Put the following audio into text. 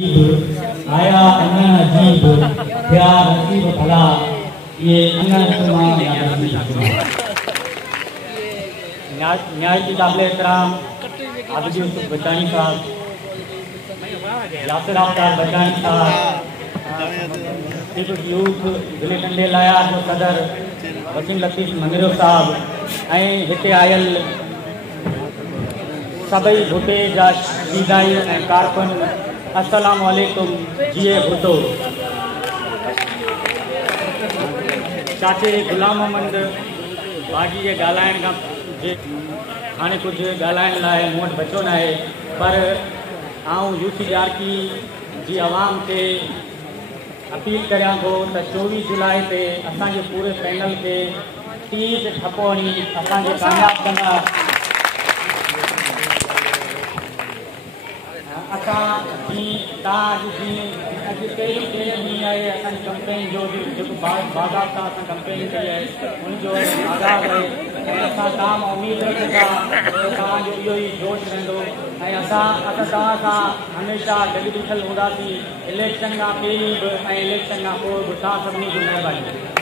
आया अन्न अजीब क्या नसीब भला ये अन्न सुमा या नसीब न्याय की काबिल एहतराम आबिद यूसुफ बचानी साहब, यासिर आफ्ताब बचानी साहब, पीपल्स यूथ जिले टंडे लाया जो सदर वसीम लतीफ़ मंगरो साहब ऐं हिते आयल सभई भुटे जा शीदाई ऐं कारकुन, अस्सलाम वालेकुम जिए भुटो। चाचे गुलाम मोहम्मद बाजी जे ॻाल्हाइण खां हाणे कुछ ॻाल्हाइण लाइ मूं वटि बचो न आहे, पर आऊं यूसी ॼारकी जी आवाम खे अपील करियां थो त 24 जुलाई ते असांजे पूरे पैनल खे तीज ठपो हणी असांखे कामयाब कंदा। असां तव्हां अॼु कहिड़ी ॾींहुं आहे असांजी कंपेन जो जेको बाज़ाब्ता असां कंपेन कई आहे उनजो आगाज़ आहे ऐं असां तव्हां मां उमेदु रखूं था तव्हांजो इहो ई जोश रहंदो ऐं असां तव्हां सां हमेशह गॾु बीठल हूंदासीं, इलेक्शन खां पहिरीं बि ऐं इलेक्शन खां पोइ बि। तव्हां सभिनी जी महिरबानी।